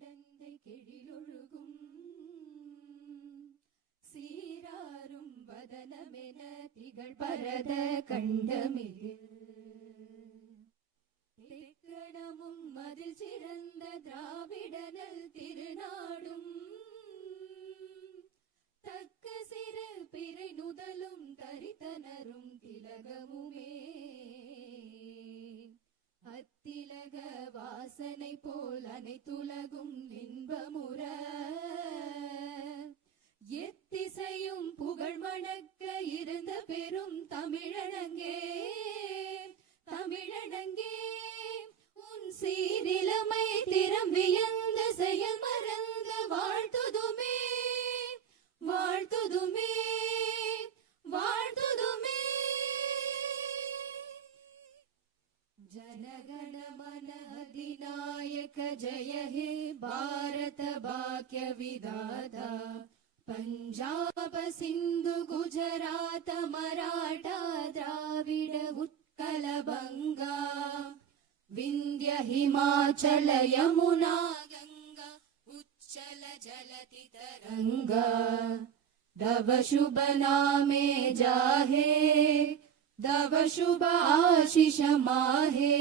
கடந்தை கெழிலொழுகும் சீராரும் வதனமென திகழ் பரத கண்டமிழில் திக்கணமும் மதில் சிறந்த திராவிடனல் திருநாடும் தக்க சிறு பிறை நுதலும் தரித்தனரும் திலகமுமே அத்திலக வாசனை போல் அனைத்துலகும் இன்பமுற எத்திசையும் புகழ் மணக்க இருந்த பெரும் தமிழனங்கே தமிழனங்கே உன் சீரிலமை திறம் வியந்த செயல் மறந்த வாழ்த்துதுமே வாழ்த்துதுமே வாழ்த்துதுமே जनगण मन अधिनायक जय हे भारत भाग्य विधाता पंजाब सिंधु गुजरात मराठा द्राविड उत्कल बंगा विंध्य हिमाचल यमुना गंगा उच्चल जलति तरंगा तव शुभ नामे जाहे दव शुभ आशीष माहे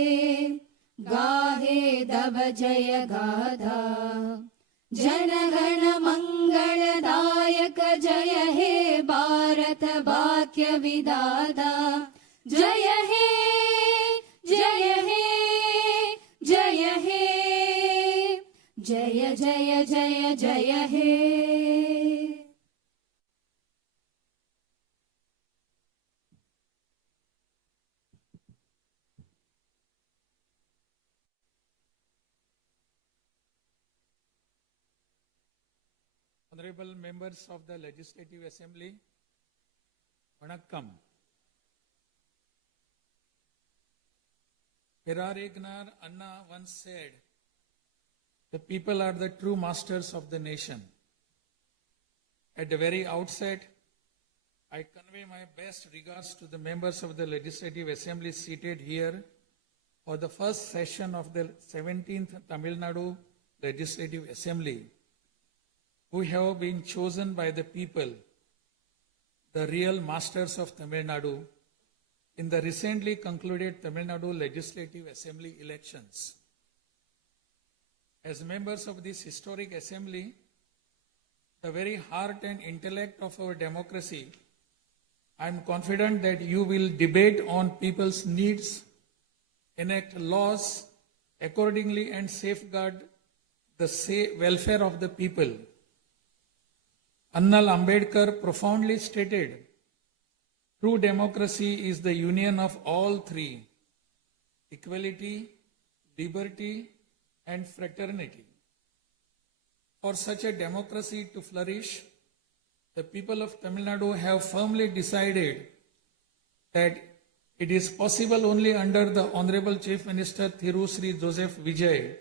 गाहे दव जय गाधा जनगण मंगलदायक जय हे भारत भाग्य विधाता जय हे जय हे जय हे जय जय जय जय हे Honorable members of the Legislative Assembly, Vanakkam. Perarignar Anna once said, the people are the true masters of the nation. At the very outset, I convey my best regards to the members of the Legislative Assembly seated here for the first session of the 17th Tamil Nadu Legislative Assembly, who have been chosen by the people, the real masters of Tamil Nadu, in the recently concluded Tamil Nadu Legislative Assembly elections. As members of this historic assembly, the very heart and intellect of our democracy, I am confident that you will debate on people's needs, enact laws accordingly, and safeguard the welfare of the people. Annal Ambedkar profoundly stated, true democracy is the union of all three: equality, liberty, and fraternity. For such a democracy to flourish, the people of Tamil Nadu have firmly decided that it is possible only under the Honorable Chief Minister Thiru Sri Joseph Vijay,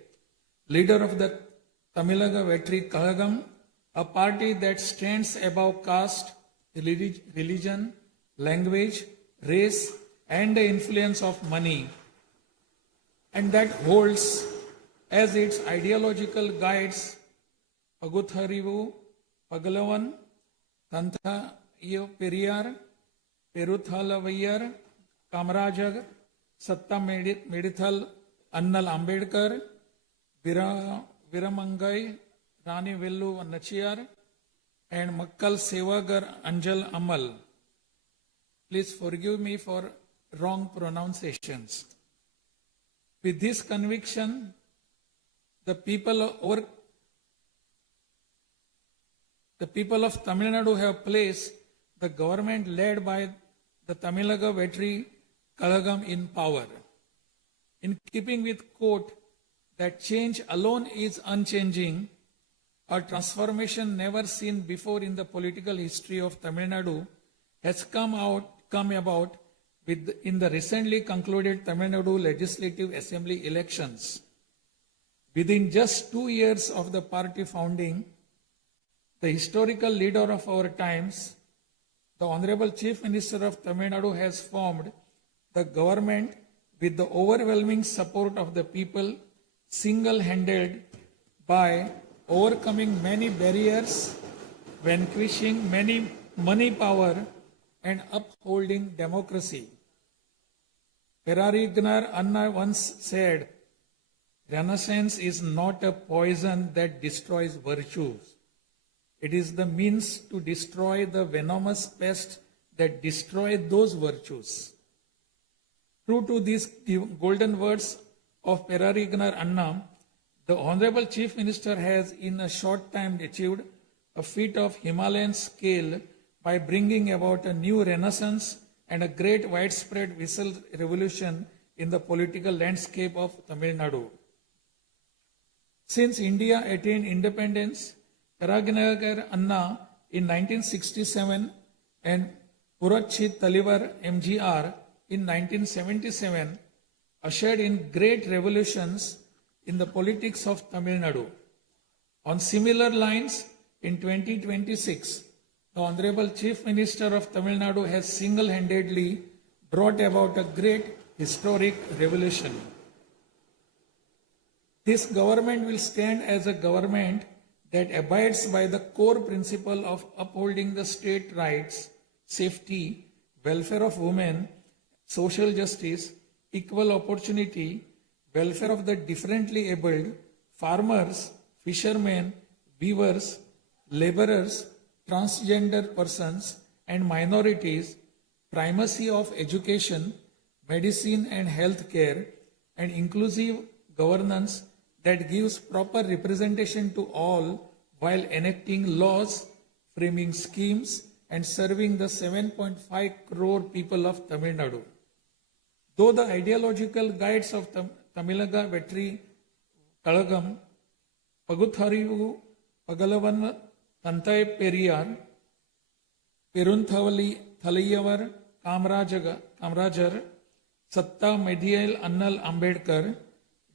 leader of the Tamilaga Vetri Kalagam, a party that stands above caste, religion, language, race, and the influence of money, and that holds as its ideological guides Pagutharivu, Pagalavan, Tantha Periyar, Peruthalavayar, Kamarajar, Satta Medithal, Annal Ambedkar, Viramangai, Rani Vellu Nachiyar, and Makkal Sevagar Anjal Amal. Please forgive me for wrong pronunciations. With this conviction, the people of Tamil Nadu have placed the government led by the Tamilaga Vetri Kalagam in power. In keeping with quote that change alone is unchanging, a transformation never seen before in the political history of Tamil Nadu has come about in the recently concluded Tamil Nadu Legislative Assembly elections. Within just 2 years of the party founding, the historical leader of our times, the Honorable Chief Minister of Tamil Nadu, has formed the government with the overwhelming support of the people, single-handed, by overcoming many barriers, vanquishing many money power, and upholding democracy. Perarignar Anna once said, Renaissance is not a poison that destroys virtues. It is the means to destroy the venomous pest that destroys those virtues. True to these golden words of Perarignar Anna, the Honorable Chief Minister has in a short time achieved a feat of Himalayan scale by bringing about a new renaissance and a great widespread visual revolution in the political landscape of Tamil Nadu. Since India attained independence, Perarignar Anna in 1967 and Puratchi Talivar MGR in 1977 ushered in great revolutions in the politics of Tamil Nadu. On similar lines, in 2026, the Honorable Chief Minister of Tamil Nadu has single-handedly brought about a great historic revolution. This government will stand as a government that abides by the core principle of upholding the state rights, safety, welfare of women, social justice, equal opportunity, welfare of the differently abled, farmers, fishermen, weavers, laborers, transgender persons and minorities, primacy of education, medicine and health care, and inclusive governance that gives proper representation to all while enacting laws, framing schemes, and serving the 7.5 crore people of Tamil Nadu. Though the ideological guides of Tamilaga Vetri Kalagam, Pagutharivu, Pagalavan, Tantai Periyar, Perunthavali Thalayavar, Kamrajar, Satta Medial Annal Ambedkar,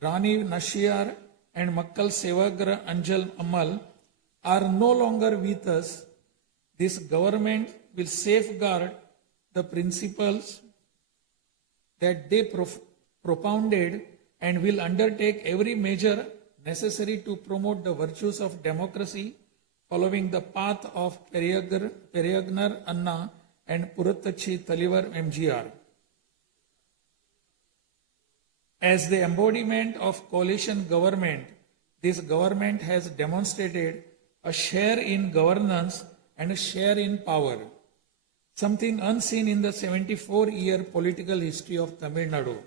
Rani Nashiar, and Makkal Sevagra Anjal Amal are no longer with us. This government will safeguard the principles that they propounded and will undertake every measure necessary to promote the virtues of democracy following the path of Perarignar Anna and Puratchi Talivar MGR. As the embodiment of coalition government, this government has demonstrated a share in governance and a share in power, something unseen in the 74-year political history of Tamil Nadu.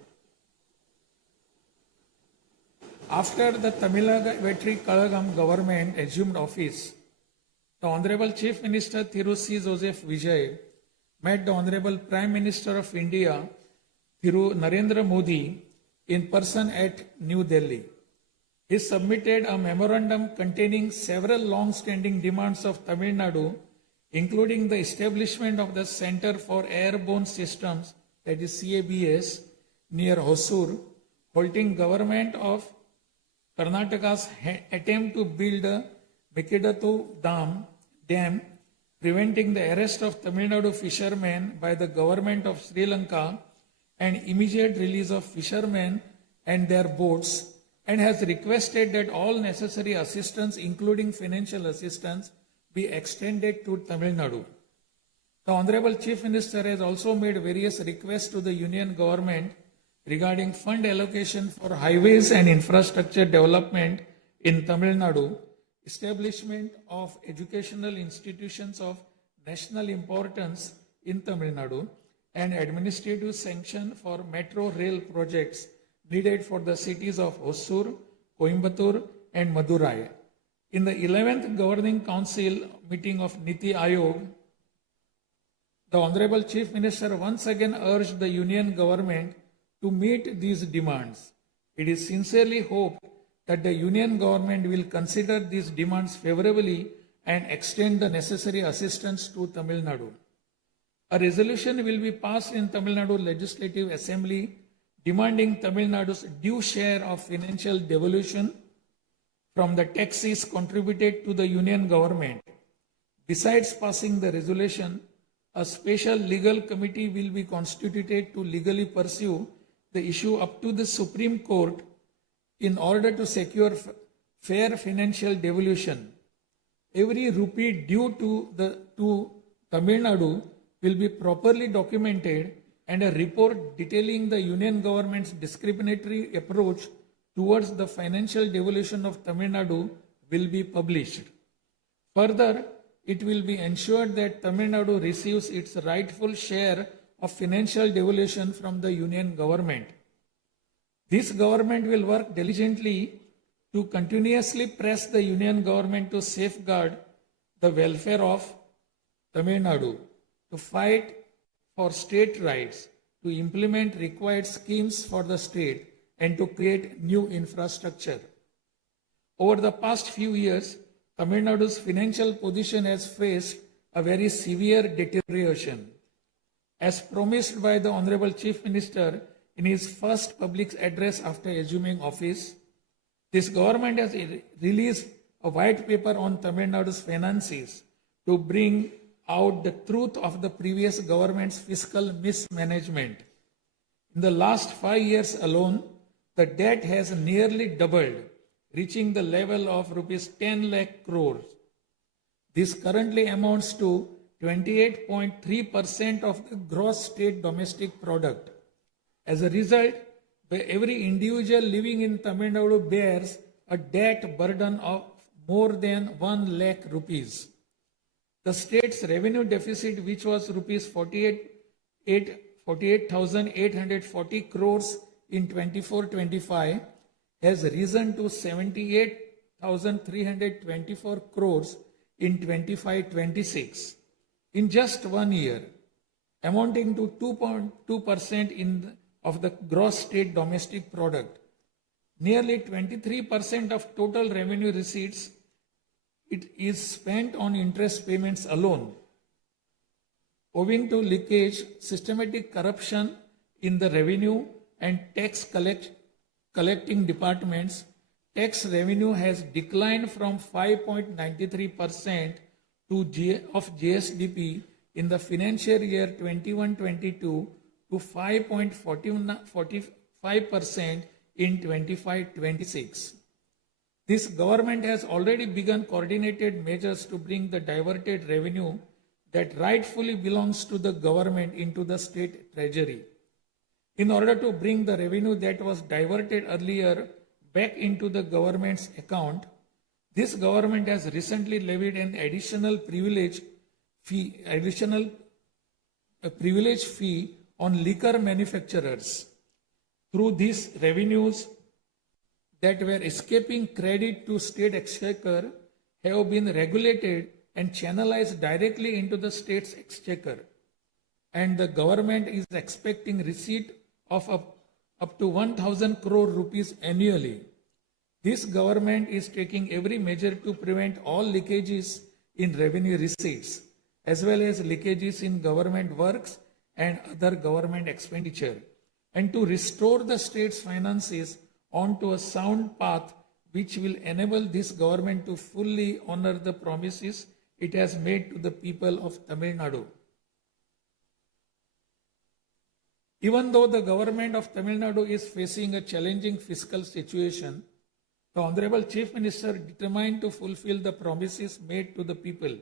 After the Tamilaga Vetri Kalagam government assumed office, the Honorable Chief Minister Thiru C. Joseph Vijay met the Honorable Prime Minister of India, Thiru Narendra Modi, in person at New Delhi. He submitted a memorandum containing several long-standing demands of Tamil Nadu, including the establishment of the Center for Airborne Systems, that is CABS, near Hosur, halting government of Karnataka's attempt to build a Mekidatu dam, preventing the arrest of Tamil Nadu fishermen by the government of Sri Lanka and immediate release of fishermen and their boats, and has requested that all necessary assistance, including financial assistance, be extended to Tamil Nadu. The Honorable Chief Minister has also made various requests to the Union Government regarding fund allocation for highways and infrastructure development in Tamil Nadu, establishment of educational institutions of national importance in Tamil Nadu, and administrative sanction for metro rail projects needed for the cities of Hosur, Coimbatore, and Madurai. In the 11th Governing Council meeting of Niti Aayog, the Honorable Chief Minister once again urged the Union Government to meet these demands. It is sincerely hoped that the Union Government will consider these demands favorably and extend the necessary assistance to Tamil Nadu. A resolution will be passed in Tamil Nadu Legislative Assembly demanding Tamil Nadu's due share of financial devolution from the taxes contributed to the Union Government. Besides passing the resolution, a special legal committee will be constituted to legally pursue the issue up to the Supreme Court in order to secure fair financial devolution. Every rupee due to Tamil Nadu will be properly documented, and a report detailing the union government's discriminatory approach towards the financial devolution of Tamil Nadu will be published. Further, it will be ensured that Tamil Nadu receives its rightful share of financial devolution from the union government. This government will work diligently to continuously press the union government to safeguard the welfare of Tamil Nadu, to fight for state rights, to implement required schemes for the state, and to create new infrastructure. Over the past few years, Tamil Nadu's financial position has faced a very severe deterioration. As promised by the Honorable Chief Minister in his first public address after assuming office, this government has released a white paper on Tamil Nadu's finances to bring out the truth of the previous government's fiscal mismanagement. In the last 5 years alone, the debt has nearly doubled, reaching the level of rupees 10 lakh crores. This currently amounts to 28.3% of the gross state domestic product. As a result, every individual living in Tamil Nadu bears a debt burden of more than 1 lakh rupees. The state's revenue deficit, which was rupees 48,840 crores in 24-25, has risen to 78,324 crores in 25-26 in just 1 year, amounting to 2.2% of the gross state domestic product. Nearly 23% of total revenue receipts it is spent on interest payments alone. Owing to leakage, systematic corruption in the revenue and tax collecting departments, tax revenue has declined from 5.93% of GSDP in the financial year 21-22 to 5.45% in 25-26. This government has already begun coordinated measures to bring the diverted revenue that rightfully belongs to the government into the state treasury. In order to bring the revenue that was diverted earlier back into the government's account, this government has recently levied an additional privilege fee on liquor manufacturers. Through these revenues that were escaping credit to state exchequer have been regulated and channelized directly into the state's exchequer, and the government is expecting receipt of up to 1,000 crore rupees annually. This government is taking every measure to prevent all leakages in revenue receipts, as well as leakages in government works and other government expenditure, and to restore the state's finances onto a sound path which will enable this government to fully honor the promises it has made to the people of Tamil Nadu. Even though the government of Tamil Nadu is facing a challenging fiscal situation, the Honorable Chief Minister, determined to fulfill the promises made to the people,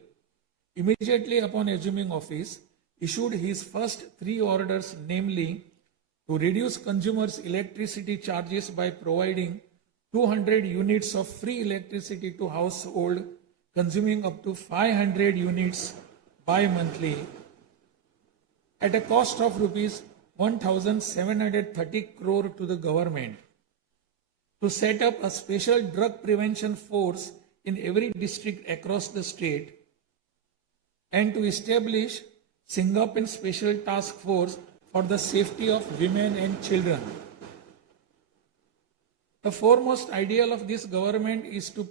immediately upon assuming office, issued his first 3 orders, namely, to reduce consumers' electricity charges by providing 200 units of free electricity to household consuming up to 500 units bi-monthly at a cost of rupees 1,730 crore to the government, to set up a special drug prevention force in every district across the state, and to establish Singapore Special Task Force for the safety of women and children. The foremost ideal of this government is to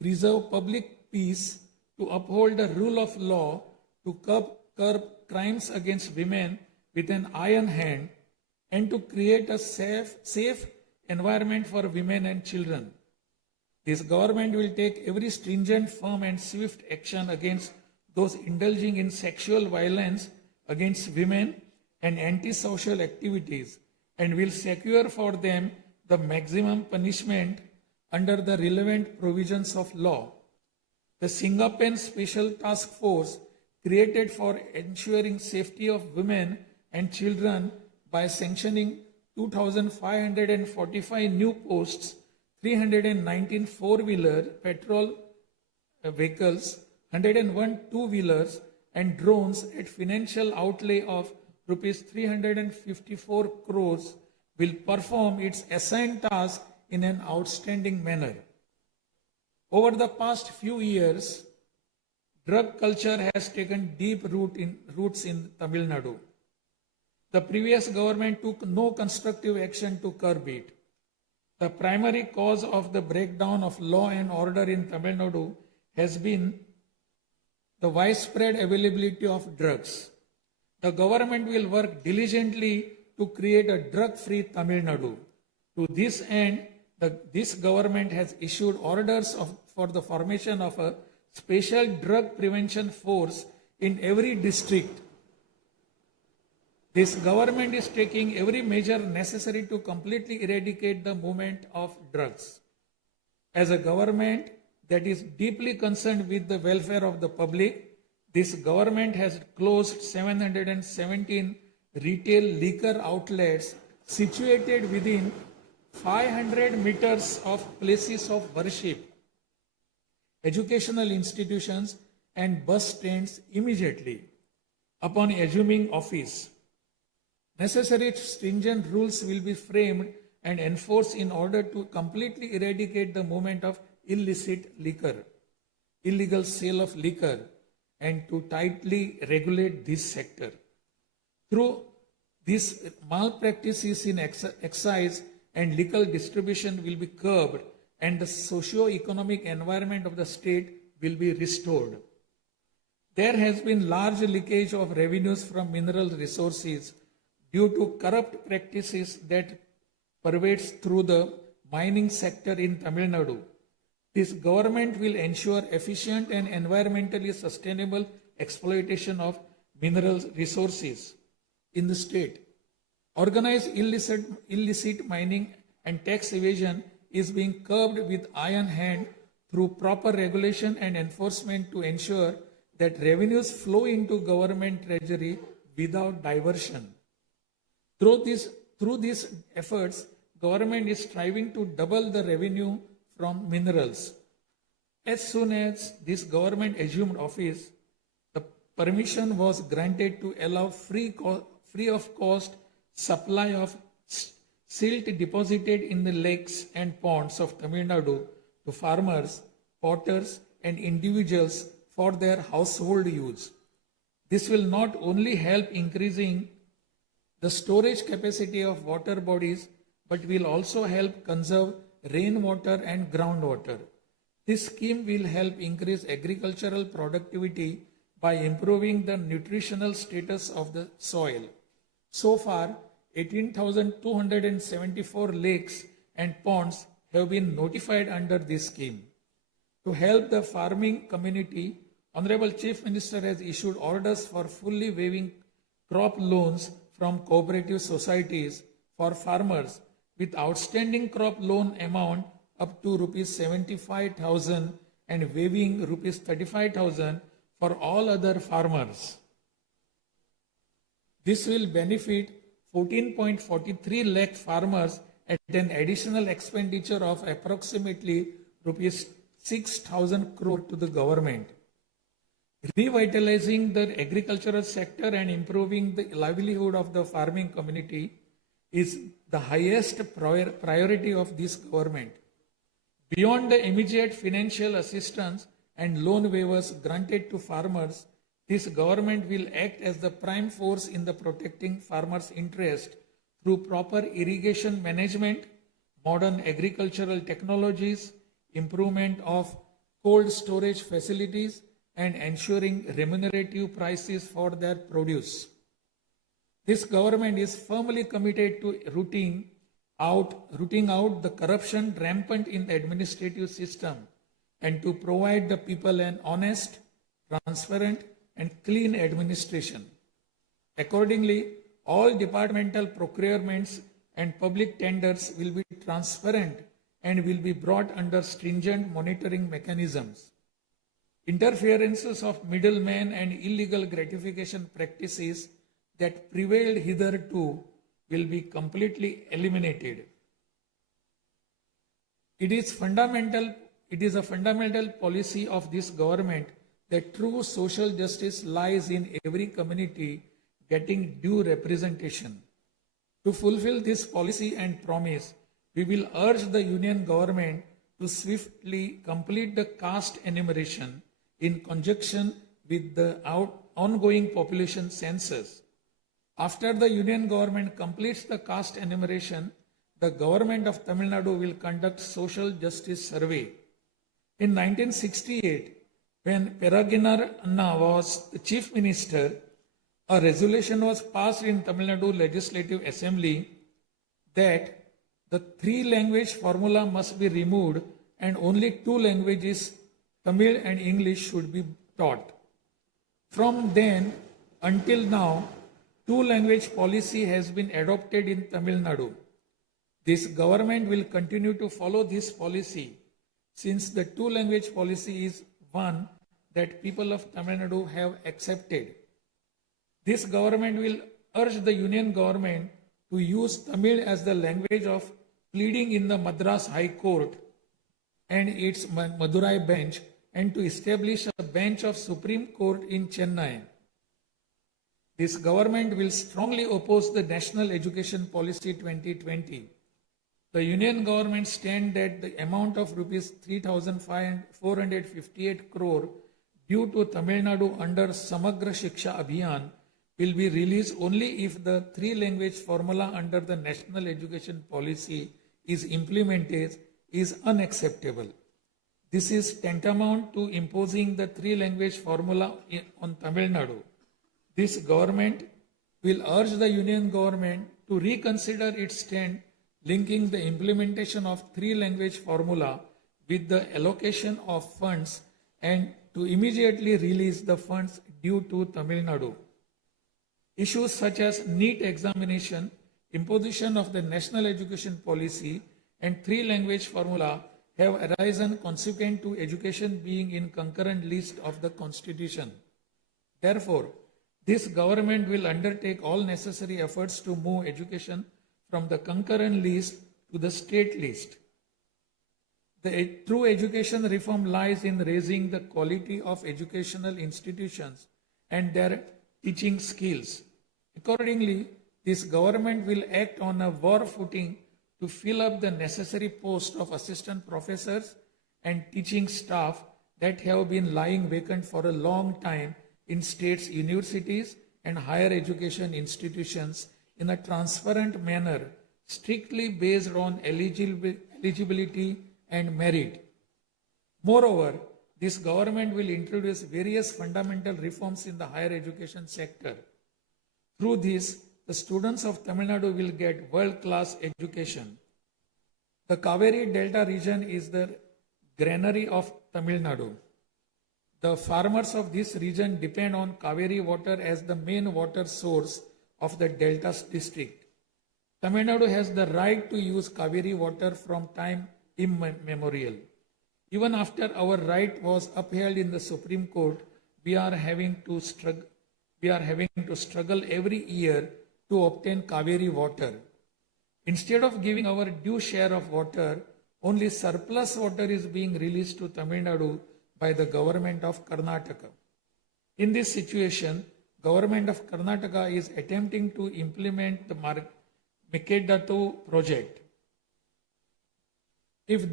preserve public peace, to uphold the rule of law, to curb crimes against women with an iron hand, and to create a safe environment for women and children. This government will take every stringent, firm and swift action against those indulging in sexual violence against women and antisocial activities, and will secure for them the maximum punishment under the relevant provisions of law. The Singapen Special Task Force, created for ensuring safety of women and children by sanctioning 2,545 new posts, 319 four-wheeler petrol vehicles, 101 two-wheelers and drones at financial outlay of rupees 354 crores, will perform its assigned task in an outstanding manner. Over the past few years, drug culture has taken deep roots in Tamil Nadu. The previous government took no constructive action to curb it. The primary cause of the breakdown of law and order in Tamil Nadu has been the widespread availability of drugs. The government will work diligently to create a drug-free Tamil Nadu. To this end, this government has issued orders for the formation of a special drug prevention force in every district. This government is taking every measure necessary to completely eradicate the movement of drugs. As a government that is deeply concerned with the welfare of the public, this government has closed 717 retail liquor outlets situated within 500 meters of places of worship, educational institutions and bus stands immediately upon assuming office. Necessary stringent rules will be framed and enforced in order to completely eradicate the movement of illicit liquor, illegal sale of liquor, and to tightly regulate this sector. Through these malpractices in excise and liquor distribution will be curbed and the socio-economic environment of the state will be restored. There has been large leakage of revenues from mineral resources due to corrupt practices that pervades through the mining sector in Tamil Nadu. This government will ensure efficient and environmentally sustainable exploitation of mineral resources in the state. Organized illicit mining and tax evasion is being curbed with iron hand through proper regulation and enforcement to ensure that revenues flow into government treasury without diversion. Through these efforts, government is striving to double the revenue from minerals. As soon as this government assumed office, the permission was granted to allow free of cost supply of silt deposited in the lakes and ponds of Tamil Nadu to farmers, potters and individuals for their household use. This will not only help increasing the storage capacity of water bodies, but will also help conserve rainwater and groundwater. This scheme will help increase agricultural productivity by improving the nutritional status of the soil. So far, 18,274 lakes and ponds have been notified under this scheme. To help the farming community, Honorable Chief Minister has issued orders for fully waiving crop loans from cooperative societies for farmers with outstanding crop loan amount up to rupees 75,000 and waiving rupees 35,000 for all other farmers. This will benefit 14.43 lakh farmers at an additional expenditure of approximately rupees 6,000 crore to the government. Revitalizing the agricultural sector and improving the livelihood of the farming community is the highest priority of this government. Beyond the immediate financial assistance and loan waivers granted to farmers, this government will act as the prime force in the protecting farmers' interest through proper irrigation management, modern agricultural technologies, improvement of cold storage facilities, and ensuring remunerative prices for their produce. This government is firmly committed to rooting out the corruption rampant in the administrative system and to provide the people an honest, transparent, and clean administration. Accordingly, all departmental procurements and public tenders will be transparent and will be brought under stringent monitoring mechanisms. Interferences of middlemen and illegal gratification practices that prevailed hitherto will be completely eliminated. It is a fundamental policy of this government that true social justice lies in every community getting due representation. To fulfill this policy and promise, we will urge the Union government to swiftly complete the caste enumeration in conjunction with the ongoing population census. After the Union government completes the caste enumeration, the government of Tamil Nadu will conduct social justice survey. In 1968, when Peraginar Anna was the chief minister, a resolution was passed in Tamil Nadu Legislative Assembly that the 3-language formula must be removed and only 2 languages, Tamil and English, should be taught. From then until now, 2-language policy has been adopted in Tamil Nadu. This government will continue to follow this policy since the 2-language policy is one that people of Tamil Nadu have accepted. This government will urge the Union government to use Tamil as the language of pleading in the Madras High Court and its Madurai bench, and to establish a bench of Supreme Court in Chennai. This government will strongly oppose the National Education Policy 2020. The Union government stand that the amount of rupees 3,458 crore due to Tamil Nadu under Samagra Shiksha Abhiyan will be released only if the 3-language formula under the National Education Policy is implemented is unacceptable. This is tantamount to imposing the 3-language formula on Tamil Nadu. This government will urge the Union government to reconsider its stand linking the implementation of 3-language formula with the allocation of funds and to immediately release the funds due to Tamil Nadu. Issues such as NEET examination, imposition of the National Education Policy and 3-language formula have arisen consequent to education being in concurrent list of the Constitution. Therefore, this government will undertake all necessary efforts to move education from the concurrent list to the state list. The true education reform lies in raising the quality of educational institutions and their teaching skills. Accordingly, this government will act on a war footing to fill up the necessary posts of assistant professors and teaching staff that have been lying vacant for a long time in states' universities and higher education institutions in a transparent manner, strictly based on eligibility and merit. Moreover, this government will introduce various fundamental reforms in the higher education sector. Through this, the students of Tamil Nadu will get world-class education. The Kaveri Delta region is the granary of Tamil Nadu. The farmers of this region depend on Kaveri water as the main water source of the Delta district. Tamil Nadu has the right to use Kaveri water from time immemorial. Even after our right was upheld in the Supreme Court, we are having to struggle every year to obtain Kaveri water. Instead of giving our due share of water, only surplus water is being released to Tamil Nadu by the government of Karnataka. In this situation, government of Karnataka is attempting to implement the Mekedatu project. If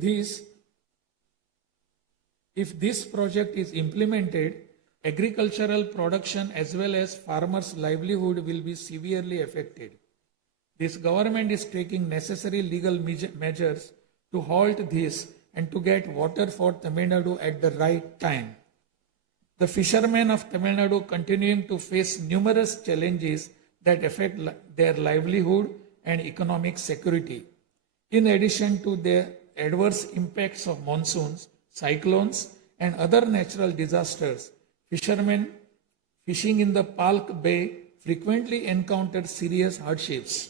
this project is implemented, agricultural production as well as farmers' livelihood will be severely affected. This government is taking necessary legal measures to halt this and to get water for Tamil Nadu at the right time. The fishermen of Tamil Nadu continuing to face numerous challenges that affect their livelihood and economic security. In addition to the adverse impacts of monsoons, cyclones, and other natural disasters, fishermen fishing in the Palk Bay frequently encounter serious hardships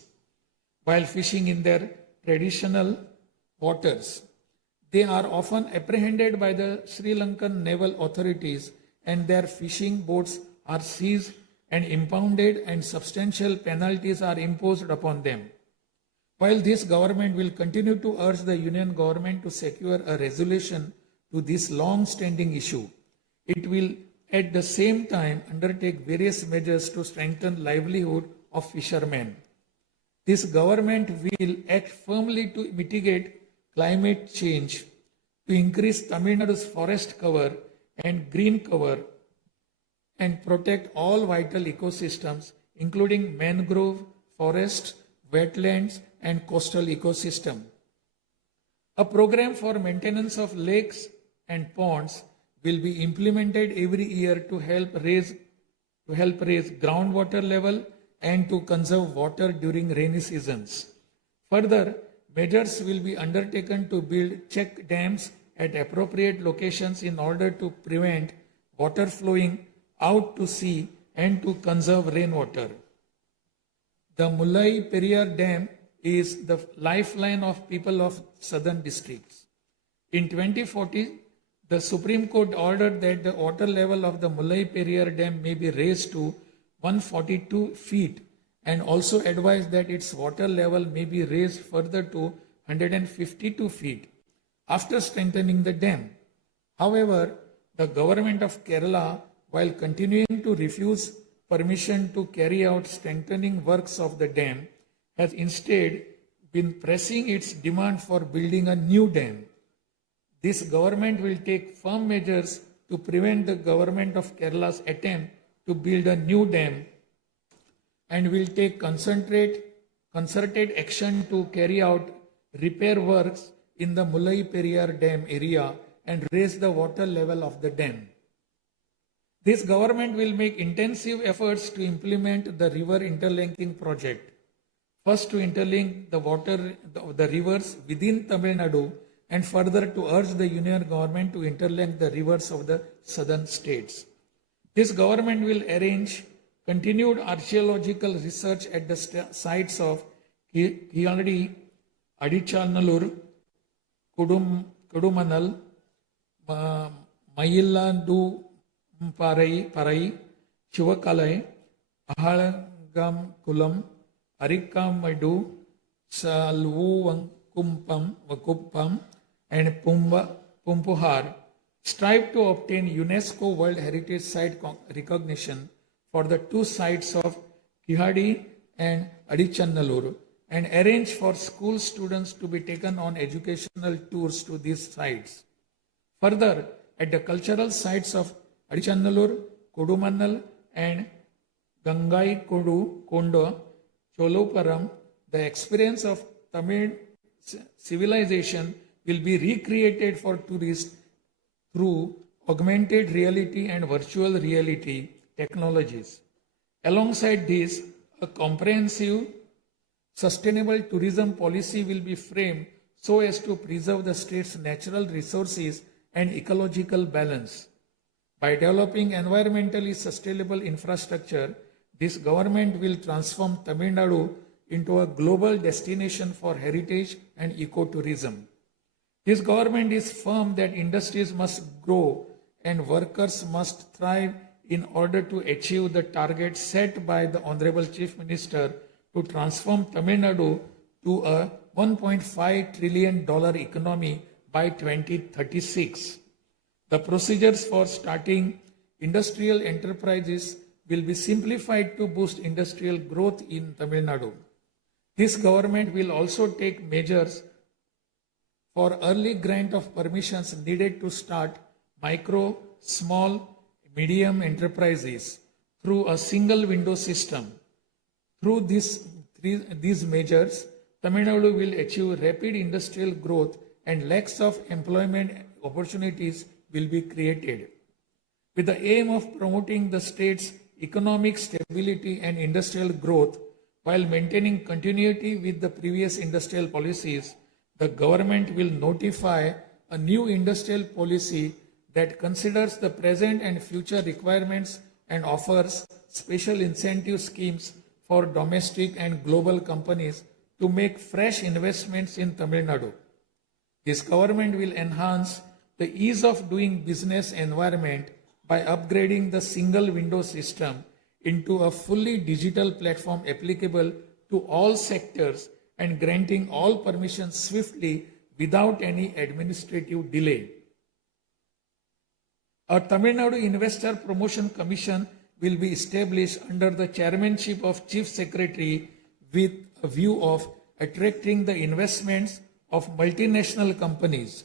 while fishing in their traditional waters. They are often apprehended by the Sri Lankan naval authorities and their fishing boats are seized and impounded and substantial penalties are imposed upon them. While this government will continue to urge the union government to secure a resolution to this long-standing issue, it will at the same time undertake various measures to strengthen livelihood of fishermen. This government will act firmly to mitigate climate change, to increase Tamil Nadu's forest cover and green cover, and protect all vital ecosystems, including mangrove, forests, wetlands, and coastal ecosystem. A program for maintenance of lakes and ponds will be implemented every year to help raise groundwater level and to conserve water during rainy seasons. Further, measures will be undertaken to build check dams at appropriate locations in order to prevent water flowing out to sea and to conserve rainwater. The Mullai Periyar Dam is the lifeline of people of southern districts. In 2040, the Supreme Court ordered that the water level of the Mullai Periyar Dam may be raised to 142 feet and also advised that its water level may be raised further to 152 feet after strengthening the dam. However, the government of Kerala, while continuing to refuse permission to carry out strengthening works of the dam, has instead been pressing its demand for building a new dam. This government will take firm measures to prevent the government of Kerala's attempt to build a new dam and will take concerted action to carry out repair works in the Mullai Periyar Dam area and raise the water level of the dam. This government will make intensive efforts to implement the river interlinking project. First, to interlink the rivers within Tamil Nadu, and further to urge the union government to interlink the rivers of the southern states. This government will arrange continued archaeological research at the sites of Kiyadi, Adichanallur, Kudumanal, Mayillandu Parai, Chivakalai, Ahalagam Kulam, Arikkamadu, Salvuvankuppam, and Pumpuhar strive to obtain UNESCO World Heritage Site recognition for the two sites of Kihadi and Adichanallur and arrange for school students to be taken on educational tours to these sites. Further, at the cultural sites of Adichanallur, Kodumannal and Gangai Kondo, Choluparam, the experience of Tamil civilization will be recreated for tourists through augmented reality and virtual reality technologies. Alongside this, a comprehensive, sustainable tourism policy will be framed so as to preserve the state's natural resources and ecological balance. By developing environmentally sustainable infrastructure, this government will transform Tamil Nadu into a global destination for heritage and ecotourism. This government is firm that industries must grow and workers must thrive in order to achieve the target set by the Honorable Chief Minister to transform Tamil Nadu to a $1.5 trillion economy by 2036. The procedures for starting industrial enterprises will be simplified to boost industrial growth in Tamil Nadu. This government will also take measures for early grant of permissions needed to start micro, small, medium enterprises through a single window system. Through these measures, Tamil Nadu will achieve rapid industrial growth and lakhs of employment opportunities will be created. With the aim of promoting the state's economic stability and industrial growth while maintaining continuity with the previous industrial policies, the government will notify a new industrial policy that considers the present and future requirements and offers special incentive schemes for domestic and global companies to make fresh investments in Tamil Nadu. This government will enhance the ease of doing business environment by upgrading the single window system into a fully digital platform applicable to all sectors and granting all permissions swiftly without any administrative delay. A Tamil Nadu Investor Promotion Commission will be established under the chairmanship of Chief Secretary with a view of attracting the investments of multinational companies.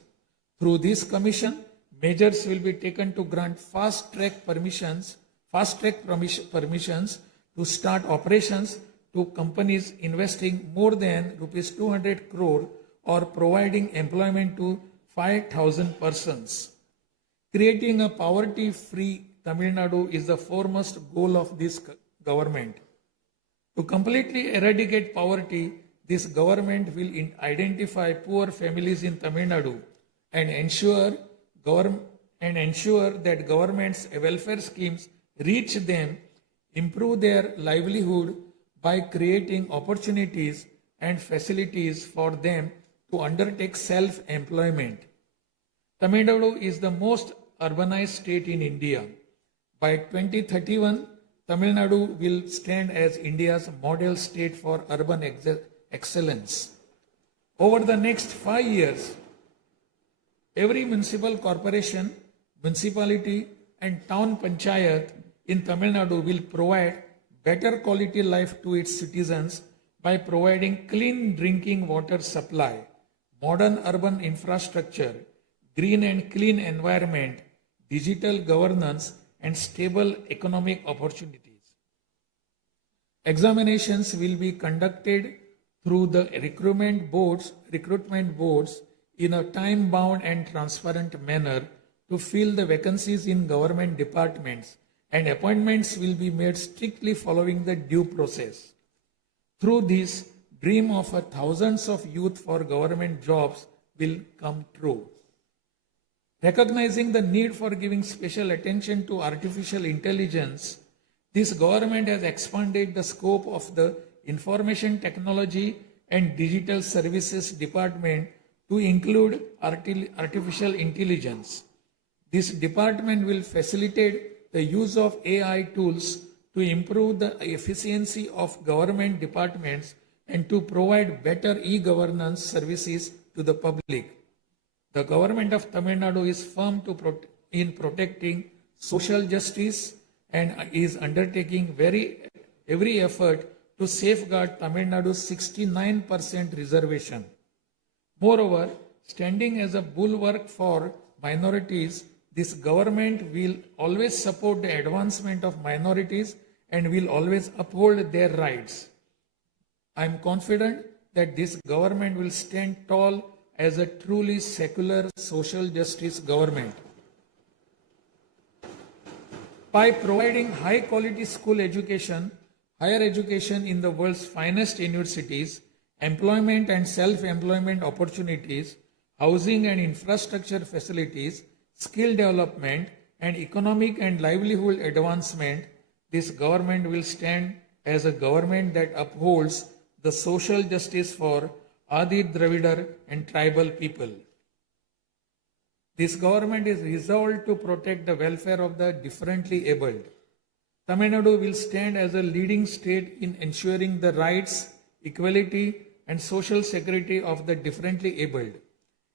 Through this commission, measures will be taken to grant fast-track permissions to start operations to companies investing more than rupees 200 crore or providing employment to 5,000 persons. Creating a poverty-free Tamil Nadu is the foremost goal of this government. To completely eradicate poverty, this government will identify poor families in Tamil Nadu and ensure that government's welfare schemes reach them, improve their livelihood by creating opportunities and facilities for them to undertake self-employment. Tamil Nadu is the most urbanized state in India. By 2031, Tamil Nadu will stand as India's model state for urban excellence. Over the next 5 years, every municipal corporation, municipality and town panchayat in Tamil Nadu will provide better quality life to its citizens by providing clean drinking water supply, modern urban infrastructure, green and clean environment, digital governance, and stable economic opportunities. Examinations will be conducted through the recruitment boards in a time-bound and transparent manner to fill the vacancies in government departments, and appointments will be made strictly following the due process. Through this, dream of thousands of youth for government jobs will come true. Recognizing the need for giving special attention to artificial intelligence, this government has expanded the scope of the Information Technology and Digital Services Department to include artificial intelligence. This department will facilitate the use of AI tools to improve the efficiency of government departments and to provide better e-governance services to the public. The government of Tamil Nadu is firm in protecting social justice and is undertaking every effort to safeguard Tamil Nadu's 69% reservation. Moreover, standing as a bulwark for minorities, this government will always support the advancement of minorities and will always uphold their rights. I am confident that this government will stand tall as a truly secular social justice government. By providing high quality school education, higher education in the world's finest universities, employment and self-employment opportunities, housing and infrastructure facilities, skill development, and economic and livelihood advancement, this government will stand as a government that upholds the social justice for Adi Dravidar and tribal people. This government is resolved to protect the welfare of the differently abled. Tamil Nadu will stand as a leading state in ensuring the rights, equality, and social security of the differently abled.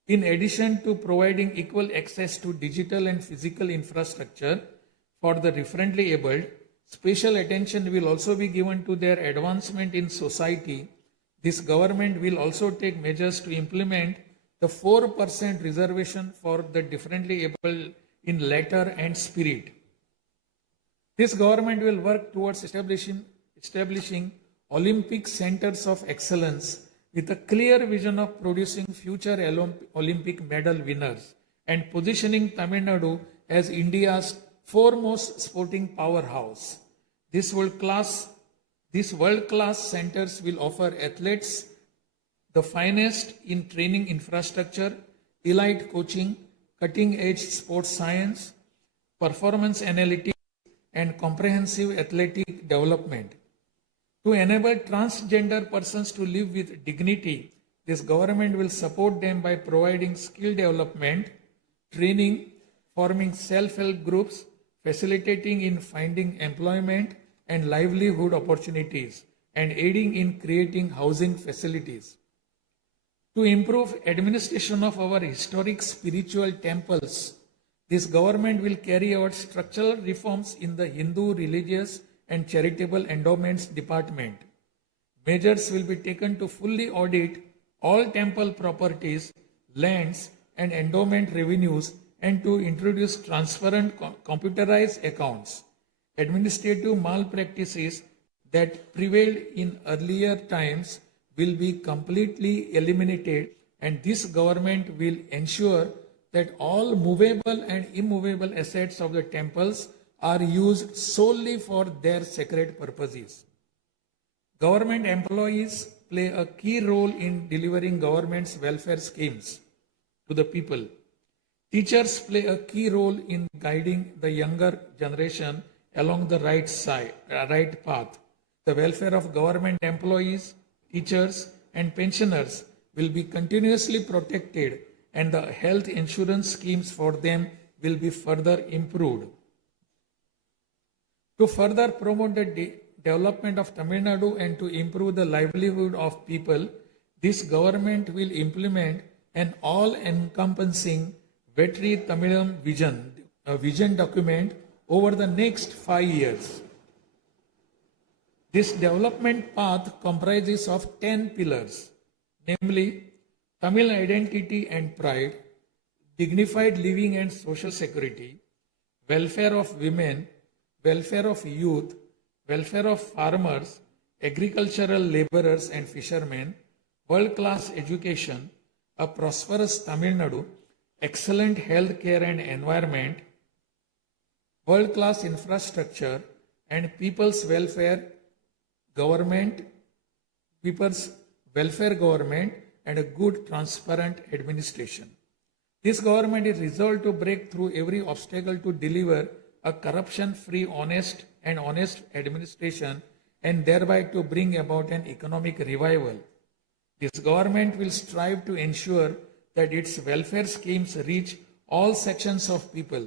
In addition to providing equal access to digital and physical infrastructure for the differently abled, special attention will also be given to their advancement in society. This government will also take measures to implement the 4% reservation for the differently able in letter and spirit. This government will work towards establishing Olympic centers of excellence with a clear vision of producing future Olympic medal winners and positioning Tamil Nadu as India's foremost sporting powerhouse. These world-class centers will offer athletes the finest in training infrastructure, elite coaching, cutting-edge sports science, performance analytics, and comprehensive athletic development. To enable transgender persons to live with dignity, This government will support them by providing skill development, training, forming self-help groups, facilitating in finding employment and livelihood opportunities, and aiding in creating housing facilities. To improve administration of our historic spiritual temples, this government will carry out structural reforms in the Hindu religious and charitable endowments department. Measures will be taken to fully audit all temple properties, lands, and endowment revenues, and to introduce transparent computerized accounts. Administrative malpractices that prevailed in earlier times will be completely eliminated, and this government will ensure that all movable and immovable assets of the temples are used solely for their sacred purposes. Government employees play a key role in delivering government's welfare schemes to the people. Teachers play a key role in guiding the younger generation along the right path. The welfare of government employees, teachers, and pensioners will be continuously protected, and the health insurance schemes for them will be further improved. To further promote the development of Tamil Nadu and to improve the livelihood of people, this government will implement an all-encompassing Vetri Tamilam vision document over the next 5 years. This development path comprises of 10 pillars, namely Tamil identity and pride, dignified living and social security, welfare of women, welfare of youth, welfare of farmers, agricultural laborers and fishermen, world-class education, a prosperous Tamil Nadu, excellent health care and environment, world-class infrastructure, and people's welfare government, and a good transparent administration. This government is resolved to break through every obstacle to deliver a corruption-free, honest administration, and thereby to bring about an economic revival. This government will strive to ensure that its welfare schemes reach all sections of people.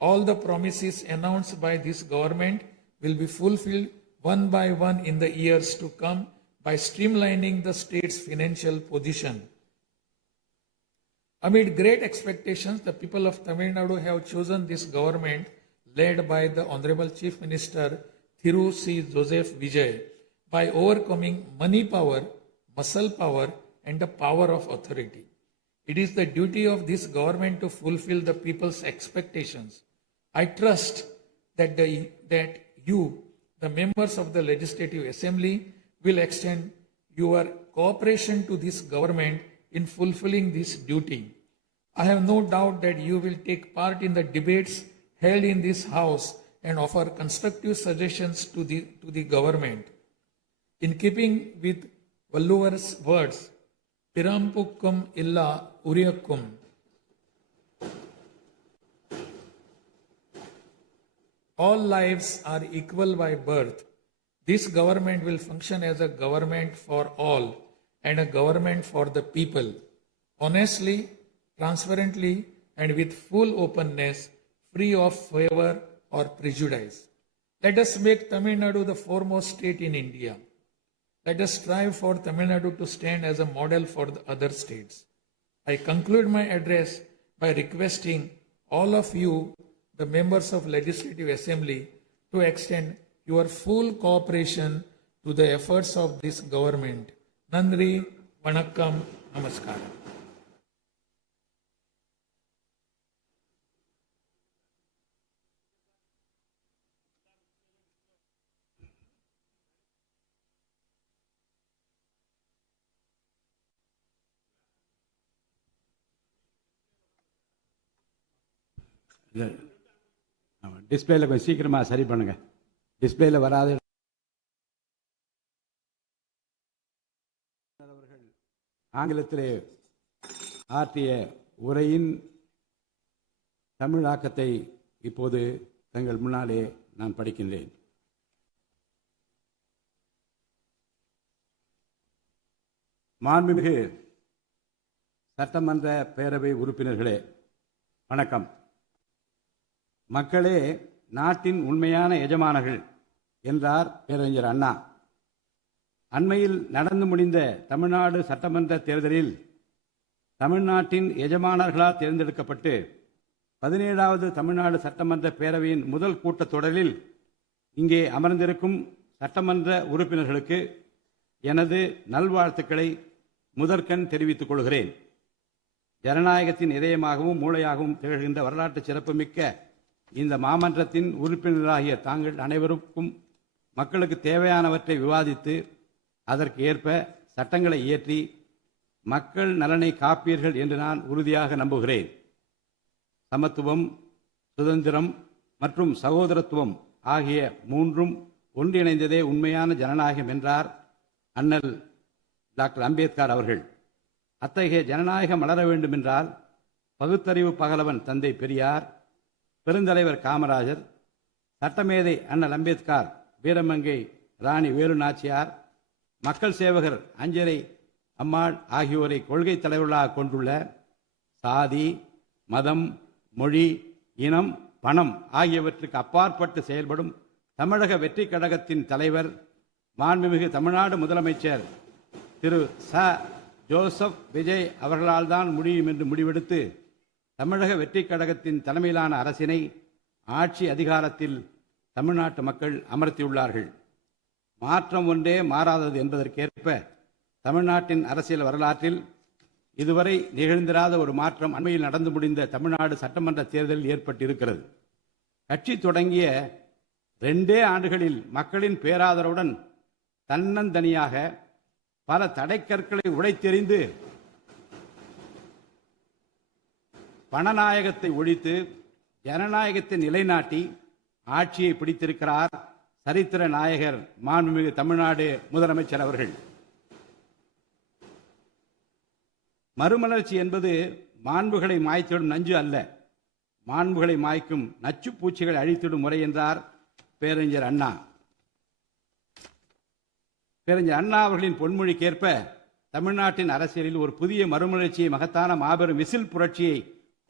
All the promises announced by this government will be fulfilled one by one in the years to come by streamlining the state's financial position. Amid great expectations, the people of Tamil Nadu have chosen this government led by the Honorable Chief Minister Thiru C. Joseph Vijay by overcoming money power, muscle power, and the power of authority. It is the duty of this government to fulfill the people's expectations. I trust that you, the members of the Legislative Assembly, will extend your cooperation to this government in fulfilling this duty. I have no doubt that you will take part in the debates held in this House and offer constructive suggestions to the government. In keeping with Valluvar's words, Pirampukkum illa Uriyakkum, all lives are equal by birth. This government will function as a government for all and a government for the people. Honestly, transparently, and with full openness, free of favor or prejudice. Let us make Tamil Nadu the foremost state in India. Let us strive for Tamil Nadu to stand as a model for the other states. I conclude my address by requesting all of you, the members of Legislative Assembly, to extend your full cooperation to the efforts of this government. Nandri, Vanakkam, Namaskaram. டிஸ்பிளேல கொஞ்சம் சீக்கிரமாக சரி பண்ணுங்க. டிஸ்பிளேல வராது. அவர்கள் ஆங்கிலத்திலே ஆற்றிய உரையின் தமிழாக்கத்தை இப்போது தங்கள் முன்னாலே நான் படிக்கின்றேன். மாண்புமிகு சட்டமன்ற பேரவை உறுப்பினர்களே, வணக்கம். மக்களே நாட்டின் உண்மையான எஜமானர்கள் என்றார் பேரறிஞர் அண்ணா. அண்மையில் நடந்து முடிந்த தமிழ்நாடு சட்டமன்ற தேர்தலில் தமிழ்நாட்டின் எஜமானர்களால் தேர்ந்தெடுக்கப்பட்டு 17வது தமிழ்நாடு சட்டமன்ற பேரவையின் முதல் கூட்டத்தொடரில் இங்கே அமர்ந்திருக்கும் சட்டமன்ற உறுப்பினர்களுக்கு எனது நல்வாழ்த்துக்களை முதற்கண் தெரிவித்துக் கொள்கிறேன். ஜனநாயகத்தின் இதயமாகவும் மூளையாகவும் திகழ்கின்ற வரலாற்று சிறப்புமிக்க இந்த மாமன்றத்தின் உறுப்பினர்களாகிய தாங்கள் அனைவருக்கும் மக்களுக்கு தேவையானவற்றை விவாதித்து அதற்கு ஏற்ப சட்டங்களை இயற்றி மக்கள் நலனை காப்பீர்கள் என்று நான் உறுதியாக நம்புகிறேன். சமத்துவம், சுதந்திரம் மற்றும் சகோதரத்துவம் ஆகிய மூன்றும் ஒன்றிணைந்ததே உண்மையான ஜனநாயகம் என்றார் அண்ணல் டாக்டர் அம்பேத்கர் அவர்கள். அத்தகைய ஜனநாயகம் மலர வேண்டுமென்றால் பகுத்தறிவு பகலவன் தந்தை பெரியார், பெருந்தலைவர் காமராஜர், சட்டமேதை அண்ணல் அம்பேத்கர், வீரமங்கை ராணி வேலு நாச்சியார், மக்கள் சேவகர் அஞ்சலை அம்மாள் ஆகியோரை கொள்கை தலைவர்களாக கொண்டுள்ள சாதி, மதம், மொழி, இனம், பணம் ஆகியவற்றுக்கு அப்பாற்பட்டு செயல்படும் தமிழக வெற்றி கழகத்தின் தலைவர் மாண்புமிகு தமிழ்நாடு முதலமைச்சர் திரு ஜோசப் விஜய் அவர்களால் தான் முடியும் என்று முடிவெடுத்து தமிழக வெற்றி கழகத்தின் தலைமையிலான அரசினை ஆட்சி அதிகாரத்தில் தமிழ்நாட்டு மக்கள் அமர்த்தியுள்ளார்கள். மாற்றம் ஒன்றே மாறாதது என்பதற்கேற்ப தமிழ்நாட்டின் அரசியல் வரலாற்றில் இதுவரை நிகழ்ந்திராத ஒரு மாற்றம் அண்மையில் நடந்து முடிந்த தமிழ்நாடு சட்டமன்ற தேர்தலில் ஏற்பட்டிருக்கிறது. கட்சி தொடங்கிய 2 ஆண்டுகளில் மக்களின் பேராதரவுடன் தன்னந்தனியாக பல தடைக்கற்களை உடைத்தெறிந்து பணநாயகத்தை ஒழித்து ஜனநாயகத்தை நிலைநாட்டி ஆட்சியை பிடித்திருக்கிறார் சரித்திர நாயகர் மாண்புமிகு தமிழ்நாடு முதலமைச்சர் அவர்கள். மறுமலர்ச்சி என்பது மாண்புகளை மாய்த்திடும் நஞ்சு அல்ல, மாண்புகளை மாய்க்கும் நச்சு பூச்சிகளை அழித்திடும் முறை என்றார் பேரறிஞர் அண்ணா. பேரறிஞர் அண்ணா அவர்களின் பொன்மொழிக்கேற்ப தமிழ்நாட்டின் அரசியலில் ஒரு புதிய மறுமலர்ச்சியை, மகத்தான மாபெரும் விசில் புரட்சியை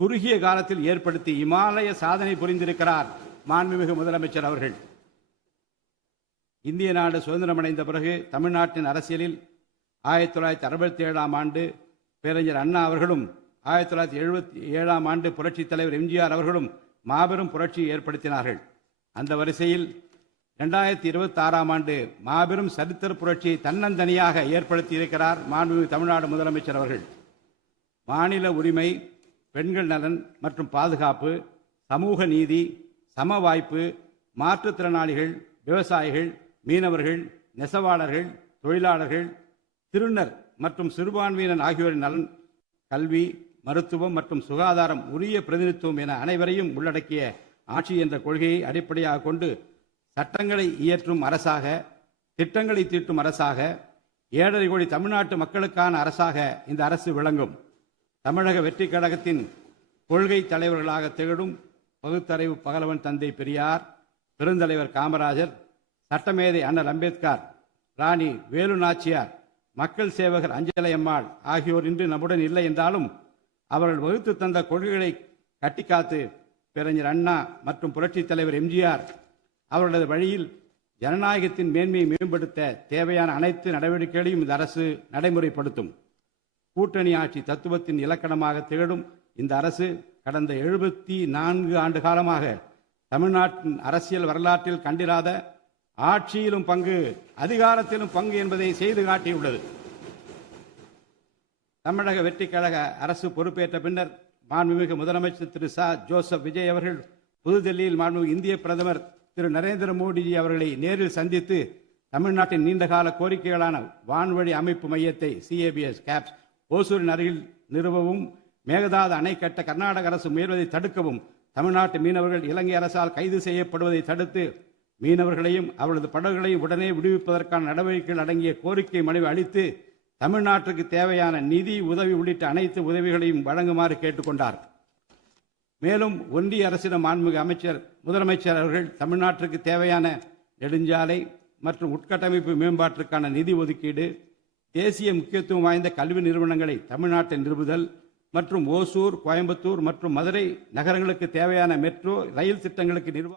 குறுகிய காலத்தில் ஏற்படுத்தி இமாலய சாதனை புரிந்திருக்கிறார் மாண்புமிகு முதலமைச்சர் அவர்கள். இந்திய நாடு சுதந்திரமடைந்த பிறகு தமிழ்நாட்டின் அரசியலில் 1967ஆம் ஆண்டு பேரறிஞர் அண்ணா அவர்களும் 1977ஆம் ஆண்டு புரட்சித் தலைவர் எம்ஜிஆர் அவர்களும் மாபெரும் புரட்சியை ஏற்படுத்தினார்கள். அந்த வரிசையில் 2026ஆம் ஆண்டு மாபெரும் சரித்திர புரட்சியை தன்னந்தனியாக ஏற்படுத்தி இருக்கிறார் மாண்புமிகு தமிழ்நாடு முதலமைச்சர் அவர்கள். மாநில உரிமை, பெண்கள் நலன் மற்றும் பாதுகாப்பு, சமூக நீதி, சம வாய்ப்பு, மாற்றுத்திறனாளிகள், விவசாயிகள், மீனவர்கள், நெசவாளர்கள், தொழிலாளர்கள், திருநர் மற்றும் சிறுபான்மையினர் ஆகியோரின் நலன், கல்வி, மருத்துவம் மற்றும் சுகாதாரம், உரிய பிரதிநிதித்துவம் என அனைவரையும் உள்ளடக்கிய ஆட்சி என்ற கொள்கையை அடிப்படையாக கொண்டு சட்டங்களை இயற்றும் அரசாக, திட்டங்களை தீட்டும் அரசாக, 7.5 கோடி தமிழ்நாட்டு மக்களுக்கான அரசாக இந்த அரசு விளங்கும். தமிழக வெற்றி கழகத்தின் கொள்கை தலைவர்களாக திகழும் பகுத்தறிவு பகலவன் தந்தை பெரியார், பெருந்தலைவர் காமராஜர், சட்டமேதை அண்ணல் அம்பேத்கர், ராணி வேலு நாச்சியார், மக்கள் சேவகர் அஞ்சலை அம்மாள் ஆகியோர் இன்று நம்முடன் இல்லை என்றாலும் அவர்கள் வகுத்து தந்த கொள்கைகளை கட்டிக்காத்து பேரறிஞர் அண்ணா மற்றும் புரட்சித் தலைவர் எம்ஜிஆர் அவர்களது வழியில் ஜனநாயகத்தின் மேன்மையை மேம்படுத்த தேவையான அனைத்து நடவடிக்கைகளையும் இந்த அரசு நடைமுறைப்படுத்தும். கூட்டணி ஆட்சி தத்துவத்தின் இலக்கணமாக திகழும் இந்த அரசு கடந்த 74 ஆண்டு காலமாக தமிழ்நாட்டின் அரசியல் வரலாற்றில் கண்டிராத ஆட்சியிலும் பங்கு, அதிகாரத்திலும் பங்கு என்பதை செய்து காட்டியுள்ளது. தமிழக வெற்றி கழக அரசு பொறுப்பேற்ற பின்னர் மாண்புமிகு முதலமைச்சர் திரு ஜோசப் விஜய் அவர்கள் புதுதில்லியில் மாண்புமிகு இந்திய பிரதமர் திரு நரேந்திர மோடிஜி அவர்களை நேரில் சந்தித்து தமிழ்நாட்டின் நீண்டகால கோரிக்கைகளான வான்வழி அமைப்பு மையத்தை CABS கேப்ஸ் ஓசூரின் அருகில் நிறுவவும், மேகதாது அணை கட்ட கர்நாடக அரசு முயல்வதை தடுக்கவும், தமிழ்நாட்டு மீனவர்கள் இலங்கை அரசால் கைது செய்யப்படுவதை தடுத்து மீனவர்களையும் அவரது படகுகளையும் உடனே விடுவிப்பதற்கான நடவடிக்கைகள் அடங்கிய கோரிக்கை மனுவை அளித்து தமிழ்நாட்டுக்கு தேவையான நிதி உதவி உள்ளிட்ட அனைத்து உதவிகளையும் வழங்குமாறு கேட்டுக்கொண்டார். மேலும் ஒன்றிய அரசிடம் மாண்புமிகு முதலமைச்சர் அவர்கள் தமிழ்நாட்டிற்கு தேவையான நெடுஞ்சாலை மற்றும் உட்கட்டமைப்பு மேம்பாட்டிற்கான நிதி ஒதுக்கீடு, தேசிய முக்கியத்துவம் வாய்ந்த கல்வி நிறுவனங்களை தமிழ்நாட்டில் நிறுவுதல் மற்றும் ஓசூர், கோயம்புத்தூர் மற்றும் மதுரை நகரங்களுக்கு தேவையான மெட்ரோ ரயில் திட்டங்களுக்கு